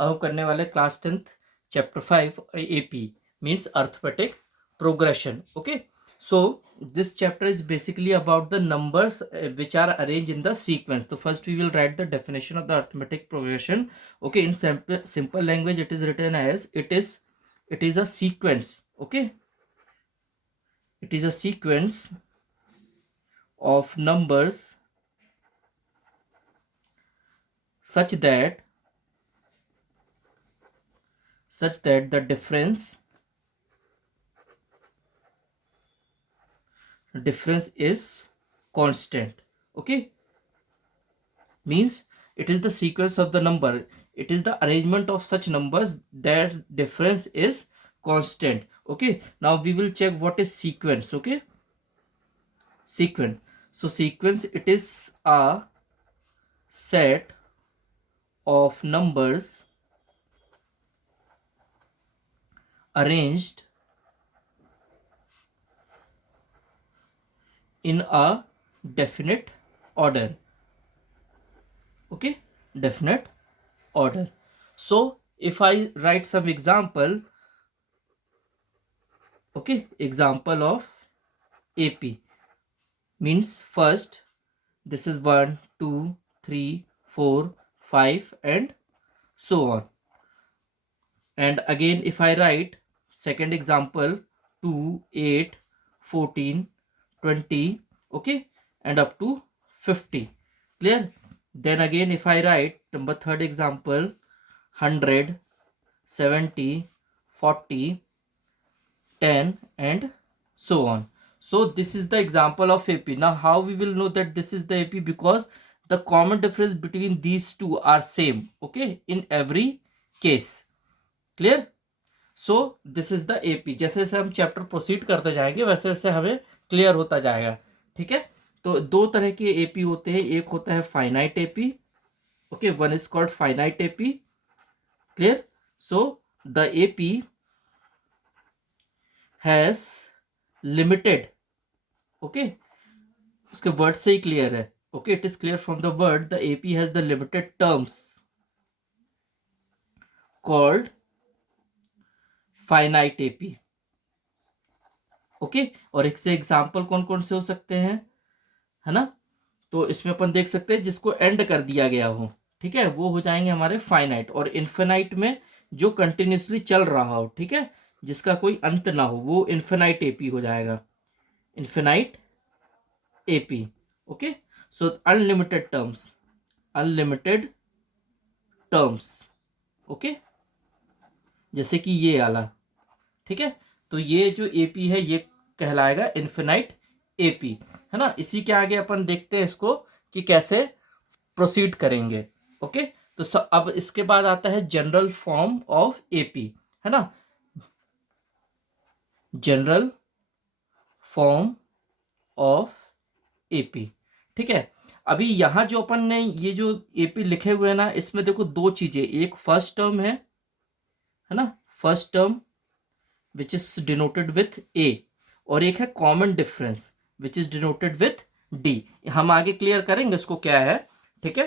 अब करने वाले class 10th chapter 5 AP means arithmetic progression. Okay, so this chapter is basically about the numbers which are arranged in the sequence. So first we will write the definition of the arithmetic progression. Okay, in simple language it is written as it is a sequence. Okay, it is a sequence of numbers such that the difference is constant. Okay, means it is the sequence of the number, it is the arrangement of such numbers that difference is constant. Okay, now we will check what is sequence. Okay, sequence. So sequence, it is a set of numbers arranged in a definite order. Okay, definite order. So if I write some example, okay, example of AP means first this is 1 2 3 4 5 and so on. And again if I write second example 2 8 14 20, okay, and up to 50. Clear? Then again if I write number third example 100 70 40 10 and so on. So this is the example of AP. Now how we will know that this is the AP? Because the common difference between these two are same. Okay, in every case. Clear? So this is the AP. जैसे जैसे हम chapter proceed करते जाएंगे वैसे वैसे हमें clear होता जाएगा. ठीक है, तो दो तरह के एपी होते हैं. एक होता है finite AP. Okay, one is called finite AP. Clear? So the AP has limited. Okay, उसके वर्ड से ही क्लियर है. Okay, it is clear from the word. The AP has the limited terms called finite AP. Okay, और एक से example कौन कौन से हो सकते हैं, है ना? तो इसमें अपन देख सकते हैं जिसको एंड कर दिया गया हो. ठीक है, वो हो जाएंगे हमारे फाइनाइट. और इन्फिनाइट में जो कंटिन्यूसली चल रहा हो, ठीक है, जिसका कोई अंत ना हो, वो इन्फिनाइट एपी हो जाएगा. Infinite AP. Okay, so unlimited terms. Unlimited terms. Okay, जैसे कि ये वाला. ठीक है, तो ये जो एपी है ये कहलाएगा इन्फिनाइट एपी, है ना? इसी के आगे अपन देखते हैं इसको कि कैसे प्रोसीड करेंगे. ओके, तो अब इसके बाद आता है जनरल फॉर्म ऑफ एपी, है ना? General form of AP. ठीक है, अभी यहां जो अपन ने ये जो एपी लिखे हुए हैं ना, इसमें देखो दो चीजें. एक फर्स्ट टर्म है ना, first term which is denoted with A, और एक है common difference which is denoted with D. हम आगे क्लियर करेंगे इसको क्या है. ठीक है,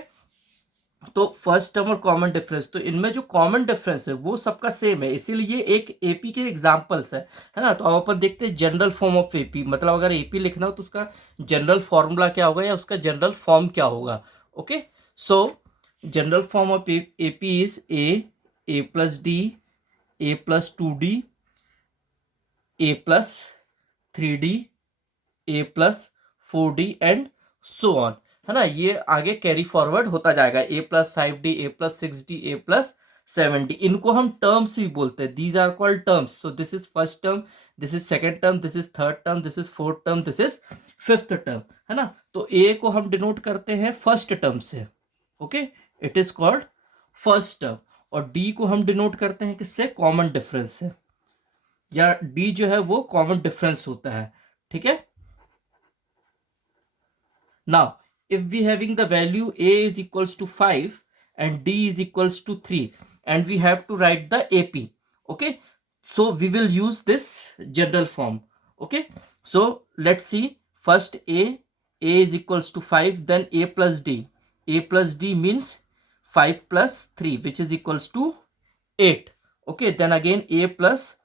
तो फर्स्ट टर्म और कॉमन डिफरेंस, तो इनमें जो कॉमन डिफरेंस है वो सबका सेम है, इसीलिए एक एपी के एग्जांपल्स है ना? तो अब अपन देखते हैं जनरल फॉर्म ऑफ एपी. मतलब अगर एपी लिखना हो तो उसका जनरल फॉर्मूला क्या होगा या उसका जनरल फॉर्म क्या होगा. Okay, so general form of AP is a plus D, A plus 2d, A plus 3d, a plus 4d and so on, है ना? ये आगे कैरी फॉरवर्ड होता जाएगा. ए plus 5d, a plus 6d, a plus 7d. इनको हम terms भी बोलते हैं. These are called terms. So this is first term, this is second term, this is third term, this is fourth term, this is fifth term, है ना? तो ए को हम डिनोट करते हैं फर्स्ट टर्म से. Okay, it is called first term. और D को हम डिनोट करते हैं किससे? कॉमन डिफरेंस से, या डी जो है वो कॉमन डिफरेंस होता है. ठीक है, now if we having the value a is equals to 5 and d is equals to 3 and we have to write the AP. Okay, so we will use this general form. Okay, so let's see. First a is equals to 5, then a plus d. A plus d means 5 plus 3 which is equals to 8. Okay, then again a plus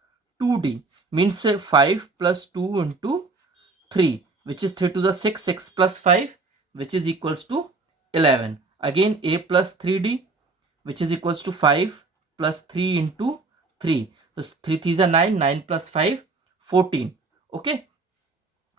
2d means 5 plus 2 into 3, which is 3 to the 6, 6 plus 5, which is equals to 11. Again a plus 3d, which is equals to 5 plus 3 into 3. So 3 3 is 9, 9 plus 5, 14. Okay.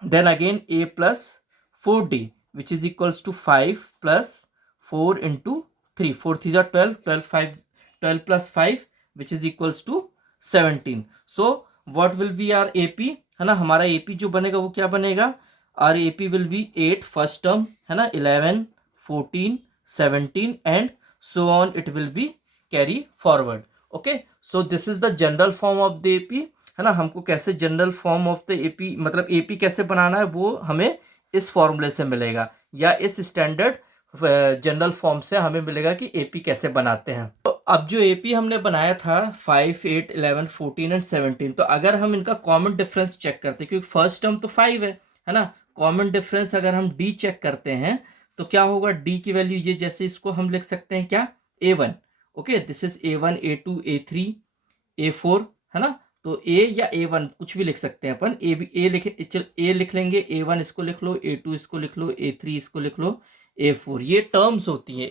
Then again a plus 4d, which is equals to 5 plus 4 into 3. 4 3 is 12, 12 5, 12 plus 5, which is equals to 17. So what will be our AP, है ना, हमारा AP जो बनेगा वो क्या बनेगा, our AP will be 8 first term, है ना, 11 14 17 and so on, it will be carry forward. Okay, so this is the general form of the AP, है ना. हमको कैसे general form of the AP, मतलब एपी कैसे बनाना है वो हमें इस फॉर्मूले से मिलेगा, या इस स्टैंडर्ड जनरल फॉर्म से हमें मिलेगा कि एपी कैसे बनाते हैं. तो अब जो एपी हमने बनाया था 5 8 11 14 एंड 17, तो अगर हम इनका कॉमन डिफरेंस चेक करते हैं, क्योंकि फर्स्ट टर्म तो 5 है ना, कॉमन डिफरेंस अगर हम डी चेक करते हैं तो क्या होगा, डी की वैल्यू ये, जैसे इसको हम लिख सकते हैं क्या, a1. Okay, this is a1 a2 a3 a4, है ना. तो ए या A1 कुछ भी लिख सकते हैं अपन, ए भी ए लिखे, चल ए लिख लेंगे, A1 इसको लिख लो, A2 इसको लिख लो, A3 इसको लिख लो, A4. ये टर्म्स होती हैं,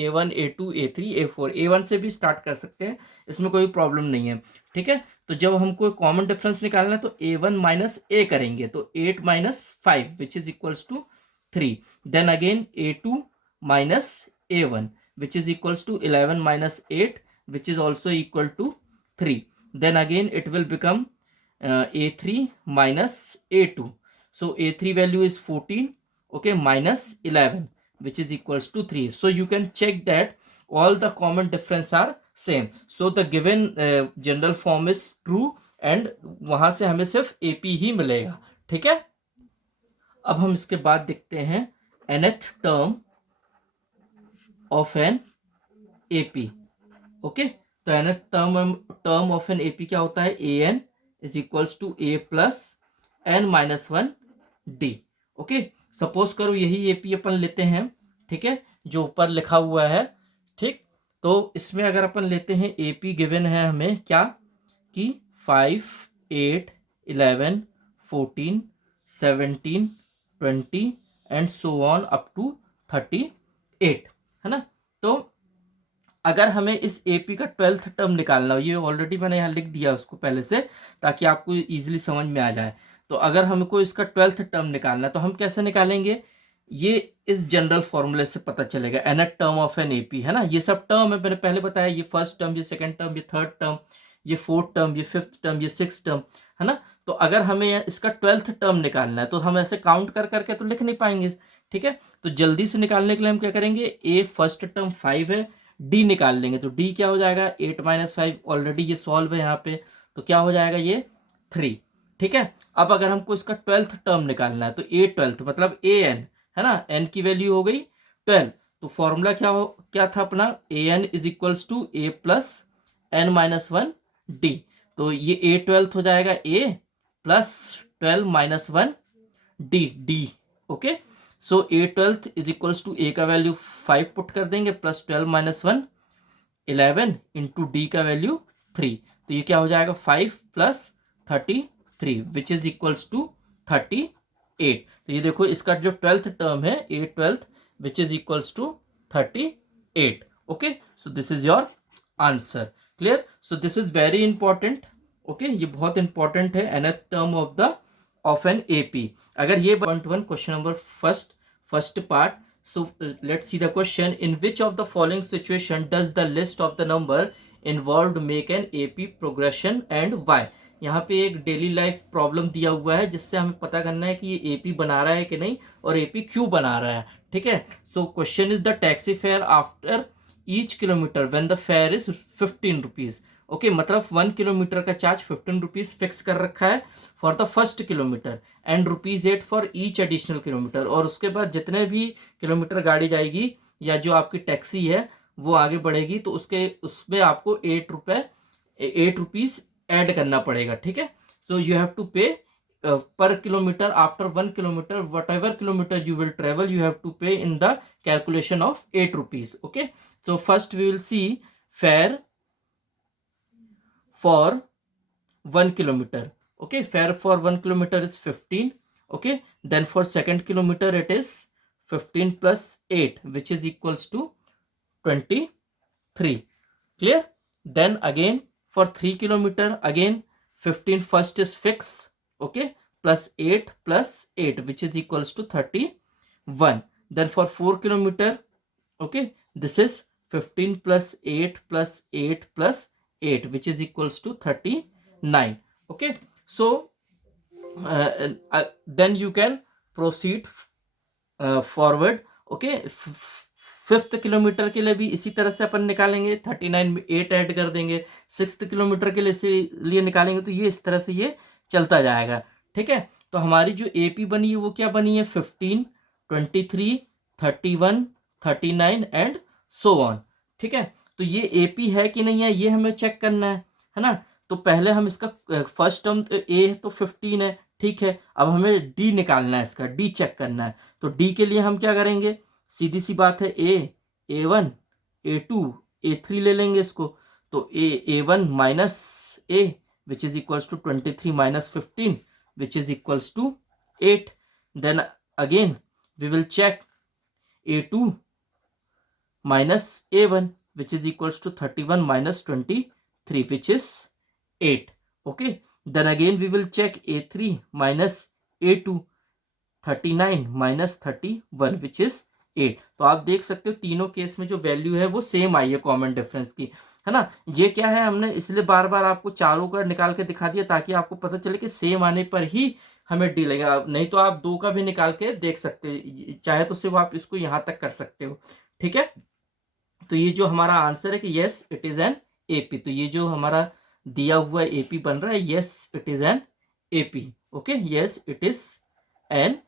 A1 A2 A3 A4. A1 से भी स्टार्ट कर सकते हैं, इसमें कोई प्रॉब्लम नहीं है. ठीक है, तो जब हमको कॉमन डिफरेंस निकालना है तो A1 माइनस ए करेंगे, तो 8 minus 5 which is equals to 3. Then again A2 minus A1 which is equals to 11 minus 8 which is also equal to 3. Then again it will become a3 minus a2. So a3 value is 14, okay, minus 11, which is equals to 3. So you can check that all the common difference are same. So the given general form is true and वहां से हमें सिर्फ AP ही मिलेगा. ठीक है, अब हम इसके बाद देखते हैं nth term of an AP. Okay, तो N term of an AP क्या होता है, A N is equals to A plus N minus 1 D. Okay, suppose करो यही एपी अपन लेते हैं, ठीक है, जो ऊपर लिखा हुआ है. ठीक, तो इसमें अगर अपन लेते हैं एपी गिवन है हमें क्या, कि 5 8 11 14 17 20 and so on up to 38, है ना. तो अगर हमें इस एपी का 12th टर्म निकालना हो, ये ऑलरेडी मैंने यहाँ लिख दिया उसको पहले से ताकि आपको इजीली समझ में आ जाए. तो अगर हमको इसका 12th टर्म निकालना है तो हम कैसे निकालेंगे, ये इस जनरल फॉर्मूले से पता चलेगा, nth term of an AP, है ना. ये सब टर्म है, मैंने पहले बताया, ये फर्स्ट टर्म, ये सेकंड टर्म, ये थर्ड टर्म, ये फोर्थ टर्म, ये फिफ्थ टर्म, ये सिक्स टर्म, है ना. तो अगर हमें इसका 12th टर्म निकालना है तो हम ऐसे काउंट कर करके तो लिख नहीं पाएंगे. ठीक है, तो जल्दी से निकालने के लिए हम क्या करेंगे, ए फर्स्ट टर्म 5 है, डी निकाल लेंगे, तो डी क्या हो जाएगा, 8 माइनस 5, ऑलरेडी ये सॉल्व है यहाँ पे, तो क्या हो जाएगा ये 3. ठीक है, अब अगर हमको इसका 12th टर्म निकालना है तो ए 12th मतलब ए एन, है ना, एन की वैल्यू हो गई 12. तो फॉर्मूला क्या था अपना, A N is equals to A plus N minus 1 D. तो ये ए 12th हो जाएगा ए plus 12 minus 1 D D. Okay, so A 12th is equals to A का वैल्यू 5 पुट कर देंगे, प्लस 12 माइनस 1 11 इंटू डी का वैल्यू 3. तो ये क्या हो जाएगा, 5 plus 33 which is equals to 38. तो ये देखो इसका जो 12th टर्म है a 12th which is equals to 38. Okay, so this is your answer. Clear, so this is very important. Okay, ये बहुत इंपॉर्टेंट है, nth term of an AP. अगर ये 1 question number first part. So let's see the question. In which of the following situation does the list of the number involved make an AP progression and why? यहाँ पे एक daily life problem दिया हुआ है जिससे हमें पता करना है कि ये AP बना रहा है कि नहीं और AP क्यों बना रहा है. ठीक है, so question is the taxi fare after each kilometre when the fair is 15 rupees. Okay, मतलब 1 किलोमीटर का चार्ज 15 रुपीज फिक्स कर रखा है for the first kilometre and ₹8 for each additional kilometre. और उसके बाद जितने भी किलोमीटर गाड़ी जाएगी या जो आपकी टैक्सी है वो आगे बढ़ेगी तो उसमें आपको 8 रुपीज ऐड करना पड़ेगा. ठीक है, सो यू हैव टू पे per kilometer after 1 kilometer, whatever kilometer you will travel, you have to pay in the calculation of 8 rupees. Okay, so first we will see fare for 1 kilometer. Okay, fare for 1 kilometer is 15. Okay, then for second kilometer it is 15 plus 8, which is equals to 23. Clear? Then again for 3 kilometer, again 15 first is fixed. Okay, plus 8 which is equals to 31. Then for 4 kilometer, okay, this is 15 plus 8 plus 8 plus 8, which is equals to 39. Okay, so then you can proceed forward. Okay, fifth kilometre के लिए भी इसी तरह से अपन निकालेंगे, 39 में 8 add कर देंगे. सिक्स्थ किलोमीटर के लिए इसीलिए निकालेंगे, तो ये इस तरह से ये चलता जाएगा. ठीक है, तो हमारी जो एपी बनी है वो क्या बनी है, 15, 23, 31, 39 एंड सो ऑन. ठीक है, तो ये एपी है कि नहीं है ये हमें चेक करना है ना. तो पहले हम इसका फर्स्ट टर्म ए तो 15 है. ठीक है, अब हमें डी निकालना है, इसका डी चेक करना है. तो डी के लिए हम क्या करेंगे, सीधी सी बात है, A1, A2, A3 ले लेंगे इसको. तो A1 minus A which is equals to 23 minus 15 which is equals to 8. Then again we will check A2 minus A1 which is equals to 31 minus 23 which is 8. Okay, then again we will check A3 minus A2, 39 minus 31 which is 8. तो आप देख सकते हो तीनों case में जो value है वो सेम आई है कॉमन डिफरेंस की, है ना. ये क्या है, हमने इसलिए बार बार आपको चारों का निकाल के दिखा दिया ताकि आपको पता चले कि सेम आने पर ही हमें डी लगेगा. नहीं तो आप दो का भी निकाल के देख सकते हो, चाहे तो सिर्फ आप इसको यहाँ तक कर सकते हो. ठीक है, तो ये जो हमारा आंसर है कि yes it is an AP. तो ये जो हमारा दिया हुआ एपी बन रहा है, yes it is an AP. Okay, yes it is an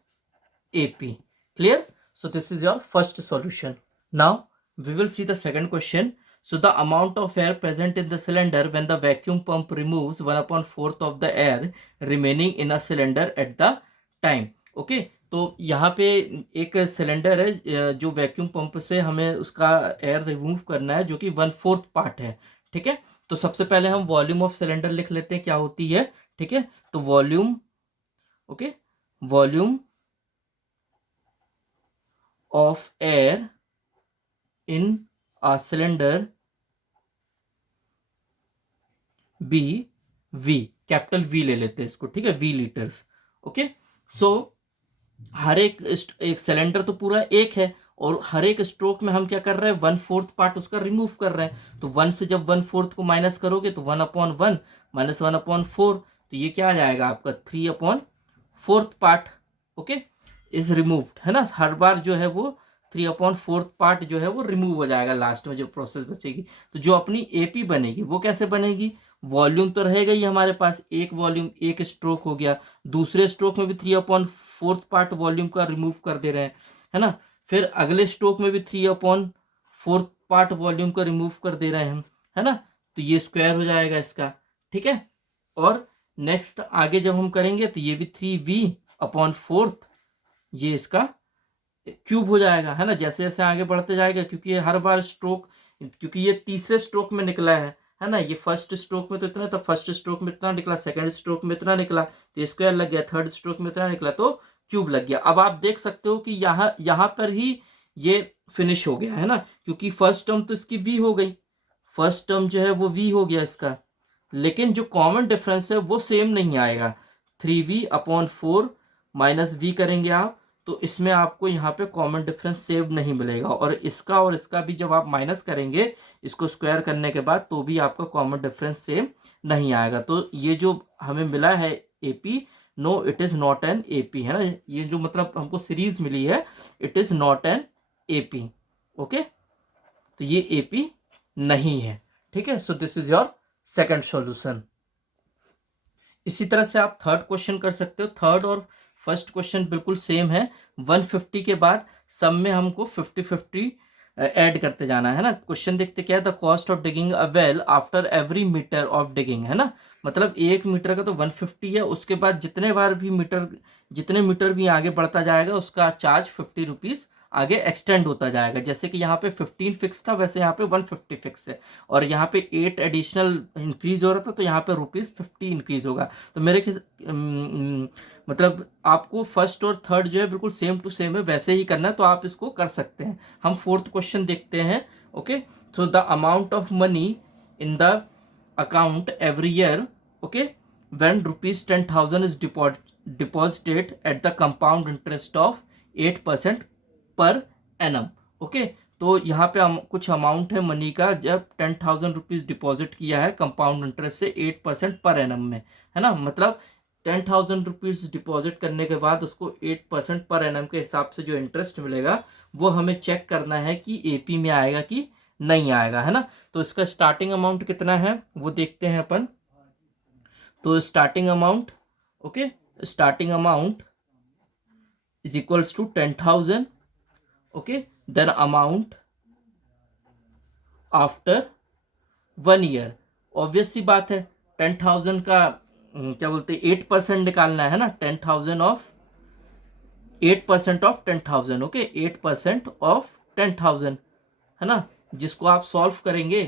AP. Clear? So this is your first solution. Now we will see the second question. So the amount of air present in the cylinder when the vacuum pump removes 1/4 of the air remaining in a cylinder at the time. Okay, तो यहाँ पे एक cylinder है जो vacuum pump से हमें उसका air remove करना है, जो कि 1/4 पार्ट है. ठीक है, तो सबसे पहले हम वॉल्यूम ऑफ सिलेंडर लिख लेते हैं क्या होती है. ठीक है, तो volume, okay, volume of air in a cylinder be V, capital V ले लेते हैं इसको. ठीक है, वी लीटर्स. ओके, सो हर एक सिलेंडर तो पूरा एक है और हर एक स्ट्रोक में हम क्या कर रहे हैं, 1/4 पार्ट उसका रिमूव कर रहे हैं. तो 1 से जब 1/4 को माइनस करोगे तो 1/1 माइनस 1/4, तो ये क्या आ जाएगा आपका 3/4 पार्ट. ओके, इज रिमूव्ड, है ना. हर बार जो है वो 3/4 पार्ट जो है वो रिमूव हो जाएगा लास्ट में जो प्रोसेस बचेगी. तो जो अपनी एपी बनेगी वो कैसे बनेगी, वॉल्यूम तो रहेगा ही हमारे पास, एक वॉल्यूम एक स्ट्रोक हो गया, दूसरे स्ट्रोक में भी 3/4 पार्ट वॉल्यूम का रिमूव कर दे रहे हैं, है ना. फिर अगले स्ट्रोक में भी 3/4 पार्ट वॉल्यूम का रिमूव कर दे रहे हैं, है ना. तो ये स्क्वायर हो जाएगा इसका. ठीक है, और नेक्स्ट आगे जब हम करेंगे तो ये भी 3V/4 ये इसका क्यूब हो जाएगा, है ना. जैसे जैसे आगे बढ़ते जाएगा, क्योंकि हर बार स्ट्रोक, क्योंकि ये तीसरे स्ट्रोक में निकला है ना. ये फर्स्ट स्ट्रोक में तो इतना, तो फर्स्ट स्ट्रोक में इतना निकला, सेकंड स्ट्रोक में इतना निकला तो स्क्वायर लग गया, थर्ड स्ट्रोक में इतना निकला तो क्यूब लग गया. अब आप देख सकते हो कि यहाँ पर ही ये फिनिश हो गया, है ना, क्योंकि फर्स्ट टर्म तो इसकी वी हो गई, फर्स्ट टर्म जो है वो वी हो गया इसका, लेकिन जो कॉमन डिफरेंस है वो सेम नहीं आएगा. 3V/4 माइनस वी करेंगे आप तो इसमें आपको यहाँ पे कॉमन डिफरेंस सेव नहीं मिलेगा, और इसका भी जब आप माइनस करेंगे इसको स्क्वायर करने के बाद तो भी आपका कॉमन डिफरेंस सेम नहीं आएगा. तो ये जो हमें मिला है AP, no it is not an AP, है ना. ये जो मतलब हमको सीरीज मिली है, it is not an AP. Okay, तो ये एपी नहीं है. ठीक है, so this is your second solution. इसी तरह से आप थर्ड क्वेश्चन कर सकते हो. थर्ड और फर्स्ट क्वेश्चन बिल्कुल सेम है. 150 के बाद सब में हमको 50-50 ऐड करते जाना है ना. क्वेश्चन देखते क्या है, the cost of digging a well after every metre of digging, है ना. मतलब 1 मीटर का तो 150 है, उसके बाद जितने मीटर भी आगे बढ़ता जाएगा उसका चार्ज 50 रुपीज़ आगे एक्सटेंड होता जाएगा। जैसे कि यहाँ पे 15 फिक्स था, वैसे यहाँ पे 150 फिक्स है, और यहाँ पे 8 एडिशनल इंक्रीज हो रहा था, तो यहाँ पे ₹50 इंक्रीज होगा। तो मेरे मतलब आपको फर्स्ट और थर्ड जो है बिल्कुल सेम टू सेम है, वैसे ही करना है, तो आप इसको कर सकते हैं। हम फोर्थ क्वेश्चन देखते हैं। Okay, so the amount of money in the account every year, okay, when ₹10,000 is deposited at the compound interest of 8% per annum. Okay, तो यहाँ पे कुछ अमाउंट है मनी का, जब 10,000 रुपीज डिपॉजिट किया है कंपाउंड इंटरेस्ट से 8% पर एनम में, है ना, मतलब 10,000 रुपीज डिपॉजिट करने के बाद उसको 8% पर एनम के हिसाब से जो इंटरेस्ट मिलेगा वो हमें चेक करना है कि एपी में आएगा कि नहीं आएगा, है ना। तो इसका स्टार्टिंग अमाउंट कितना है वो देखते हैं अपन। तो starting amount, okay, starting amount is equals to 10,000, okay, then amount after 1 year. Obvious सी बात है, 10,000 का क्या बोलते हैं 8% निकालना है ना, 10,000 ऑफ 8% ऑफ 10,000, ओके, 8% ऑफ 10,000, है ना, जिसको आप सॉल्व करेंगे,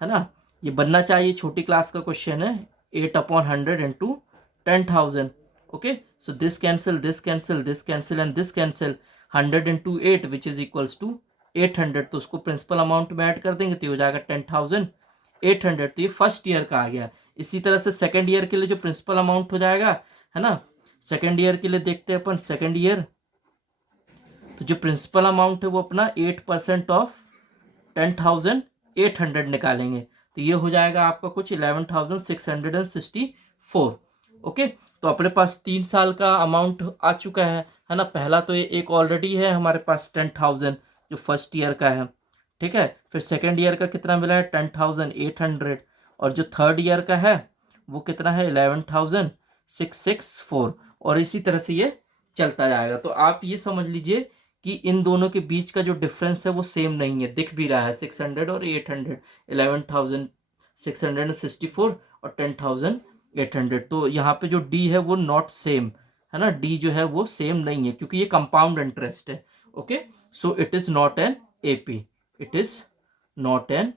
है ना, ये बनना चाहिए, छोटी क्लास का क्वेश्चन है, 8/100 into 10,000, okay, so this cancel, this cancel, this cancel and this cancel, 100 into 8 which is equals to 800, तो उसको प्रिंसिपल अमाउंट में ऐड कर देंगे तो ये हो जाएगा 10,800, तो ये फर्स्ट ईयर का आ गया। इसी तरह से सेकेंड ईयर के लिए जो प्रिंसिपल अमाउंट हो जाएगा, है ना, सेकेंड ईयर के लिए देखते हैं अपन सेकेंड ईयर, तो जो प्रिंसिपल अमाउंट है वो अपना 8% ऑफ 10,800 निकालेंगे, तो ये हो जाएगा आपका कुछ 11,664। ओके, तो अपने पास 3 साल का अमाउंट आ चुका है ना। पहला तो ये एक ऑलरेडी है हमारे पास 10,000 जो फर्स्ट ईयर का है, ठीक है। फिर सेकेंड ईयर का कितना मिला है 10,800, और जो थर्ड ईयर का है वो कितना है 11,664, और इसी तरह से ये चलता जाएगा। तो आप ये समझ लीजिए कि इन दोनों के बीच का जो डिफरेंस है वो सेम नहीं है, दिख भी रहा है 600 और 800, 11,664 और 10,800, तो यहाँ पे जो डी है वो नॉट सेम, है ना, डी जो है वो सेम नहीं है क्योंकि ये कंपाउंड इंटरेस्ट है। Okay, so it is not an AP, it is not an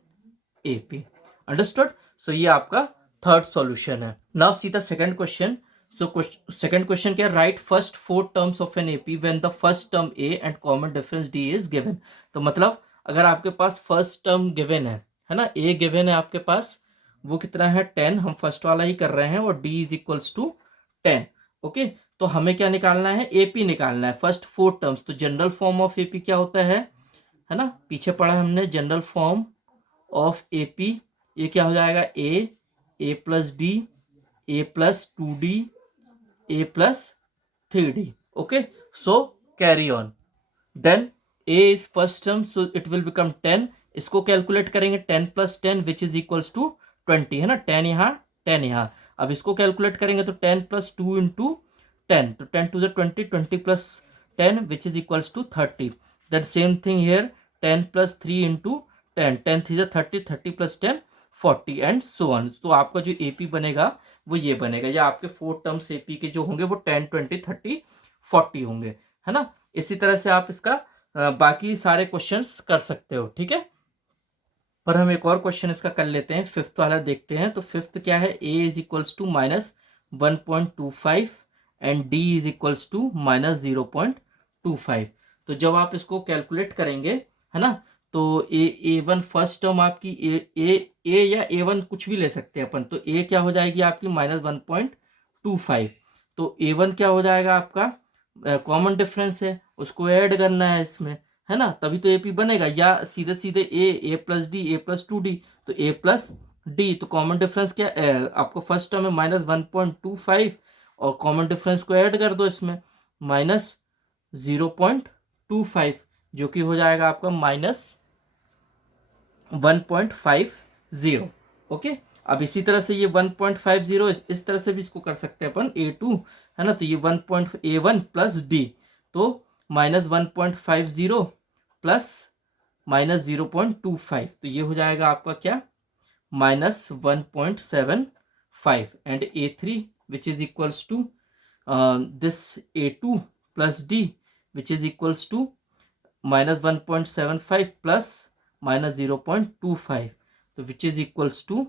AP, understood. So ये आपका थर्ड सॉल्यूशन है। Now see the second question. So second question क्या, right first 4 terms of an AP when the first term A and common difference D is given. तो मतलब अगर आपके पास first term given है ना, ए गिवन है आपके पास, वो कितना है 10, हम फर्स्ट वाला ही कर रहे हैं, और d is equals to 10। Okay, तो हमें क्या निकालना है, एपी निकालना है, फर्स्ट 4 टर्म्स। तो जनरल फॉर्म ऑफ एपी क्या होता है ना, पीछे पढ़ा हमने जनरल फॉर्म ऑफ एपी, ये क्या हो जाएगा ए plus D, A plus 2d, A plus 3d। Okay, so carry on, then A is first term, so it will become 10। इसको कैलकुलेट करेंगे 10 + 10 विच इज इक्वल्स टू 20, है ना, 10 यहाँ 10 यहाँ। अब इसको कैलकुलेट करेंगे तो 10 + 2 इंटू 10, तो 10 to the 20, 20 + 10 which is equals to 30। That same thing here, 10 + 3 into 10, 10 3 30, 30 + 10 40 and so on. तो आपका जो एपी बनेगा वो ये बनेगा, या आपके 4 टर्म्स एपी के जो होंगे वो 10 20 30 40 होंगे, है ना। इसी तरह से आप इसका बाकी सारे क्वेश्चंस कर सकते हो, ठीक है। पर हम एक और क्वेश्चन इसका कर लेते हैं, फिफ्थ वाला देखते हैं। तो फिफ्थ क्या है, A is equals to -1.25 and D is equals to -0.25। तो जब आप इसको कैलकुलेट करेंगे, है ना, तो ए1 फर्स्ट टर्म आपकी ए या ए1 कुछ भी ले सकते हैं अपन, तो ए क्या हो जाएगी आपकी -1.25, तो ए1 क्या हो जाएगा आपका, कॉमन डिफरेंस है उसको ऐड करना है इसमें, है ना, तभी तो एपी बनेगा, या सीधे सीधे ए प्लस डी, ए प्लस 2d, तो ए प्लस डी, तो कॉमन डिफरेंस क्या आपको फर्स्ट टर्म में -1.25, और कॉमन डिफरेंस को ऐड कर दो इसमें -0.25, जो कि हो जाएगा आपका -1.50। ओके, अब इसी तरह से ये 1.50 इस तरह से भी इसको कर सकते हैं अपन a2, है ना, तो ये a1 प्लस डी, तो -1.50 प्लस -0.25, तो ये हो जाएगा आपका क्या -1.75, and a3 which is equals to this a2 plus d which is equals to -1.75 plus -0.25, तो विच इज इक्वल्स टू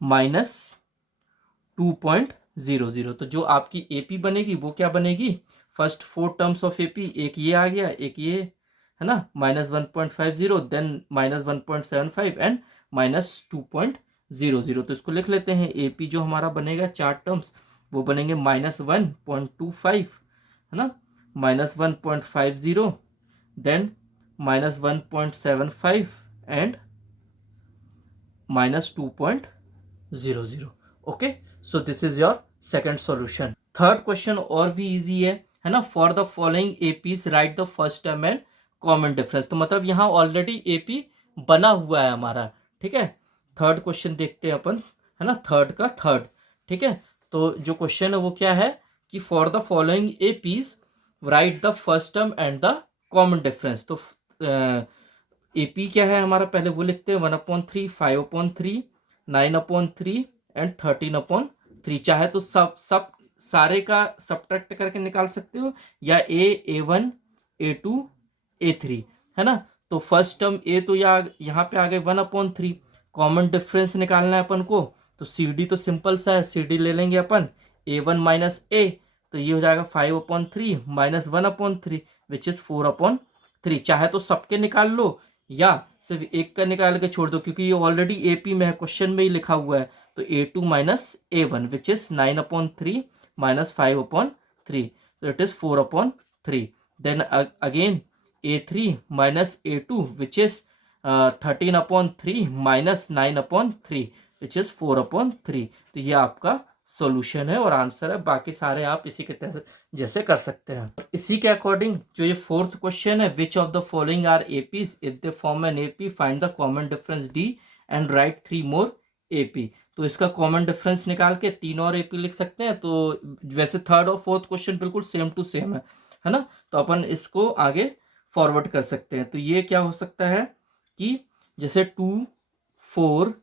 -2.00। तो जो आपकी एपी बनेगी वो क्या बनेगी, फर्स्ट 4 टर्म्स ऑफ एपी, एक ये आ गया, एक ये है ना, -1.50, देन -1.75 एंड -2.00। तो इसको लिख लेते हैं, एपी जो हमारा बनेगा 4 टर्म्स वो बनेंगे -1.25 है ना, -1.50, then -1.75 and -2.00। Okay, so this is your second solution. Third question और भी इजी है ना, for the following APs write the first term and common difference. तो मतलब यहाँ ऑलरेडी एपी बना हुआ है हमारा, ठीक है। थर्ड क्वेश्चन देखते हैं अपन, है ना, थर्ड का थर्ड, ठीक है। तो जो क्वेश्चन है वो क्या है कि for the following APs write the first term and the common difference. तो एपी क्या है हमारा, पहले वो लिखते हैं 1/3, 5/3, 9/3 एंड 13/3। चाहे तो सब सारे का सब्ट्रैक्ट करके निकाल सकते हो, या A1 A2 A3, है ना। तो फर्स्ट टर्म ए तो यहाँ पे आ गए 1/3, कॉमन डिफरेंस निकालना है अपन को, तो CD तो सिंपल सा है, CD ले लेंगे अपन, A1 माइनस A, तो ये हो जाएगा 5/3 माइनस 1/3 विच इज 4/3। चाहे तो सबके निकाल लो या सिर्फ एक का निकाल के छोड़ दो, क्योंकि ये ऑलरेडी एपी में है, क्वेश्चन में ही लिखा हुआ है। तो A2 minus A1 which is 9/3 minus 5/3, तो it is 4/3। Then again A3 minus A2 which is 13/3 minus 9/3 which is 4/3। तो ये आपका सॉल्यूशन है और आंसर है, बाकी सारे आप इसी के तहत जैसे कर सकते हैं। इसी के अकॉर्डिंग जो ये फोर्थ क्वेश्चन है, which of the following are APs, if they form an AP find the common difference d and write 3 more AP. तो इसका कॉमन डिफरेंस निकाल के 3 और एपी लिख सकते हैं। तो वैसे थर्ड और फोर्थ क्वेश्चन बिल्कुल सेम टू सेम है ना, तो अपन इसको आगे फॉरवर्ड कर सकते हैं। तो ये क्या हो सकता है कि जैसे 2, 4,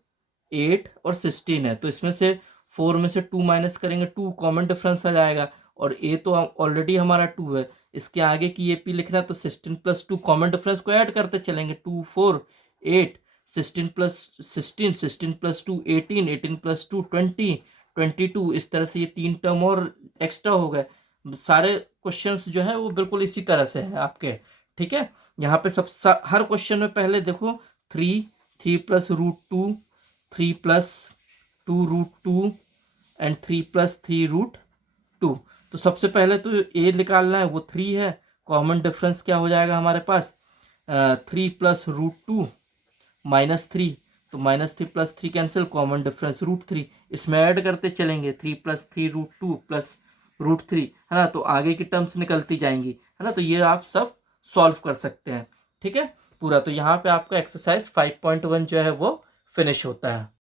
8 और 16 है, तो इसमें से 4 में से 2 माइनस करेंगे, 2 कॉमन डिफरेंस आ जाएगा, और ए तो ऑलरेडी हमारा 2 है, इसके आगे की एपी लिखना है, तो 16 प्लस 2 कॉमन डिफरेंस को ऐड करते चलेंगे, 2, 4, 8, 16 प्लस 16, 16 प्लस 2 18, 18 प्लस 2 20, 22, इस तरह से ये 3 टर्म और एक्स्ट्रा हो गए। सारे क्वेश्चंस जो है वो बिल्कुल इसी तरह से है आपके, ठीक है। यहाँ पे हर क्वेश्चन में पहले देखो 3 प्लस √2, 3 प्लस 2√2 एंड 3 प्लस 3√2। तो सबसे पहले तो ए निकालना है, वो 3 है, कॉमन डिफरेंस क्या हो जाएगा हमारे पास, 3 प्लस √2 -3, तो -3 प्लस 3 कैंसिल, कॉमन डिफरेंस √3, इसमें ऐड करते चलेंगे, 3 प्लस 3√2 प्लस √3, है ना, तो आगे की टर्म्स निकलती जाएंगी, है ना। तो ये आप सब सॉल्व कर सकते हैं, ठीक है पूरा। तो यहाँ पे आपका एक्सरसाइज 5.1 जो है वो फिनिश होता है।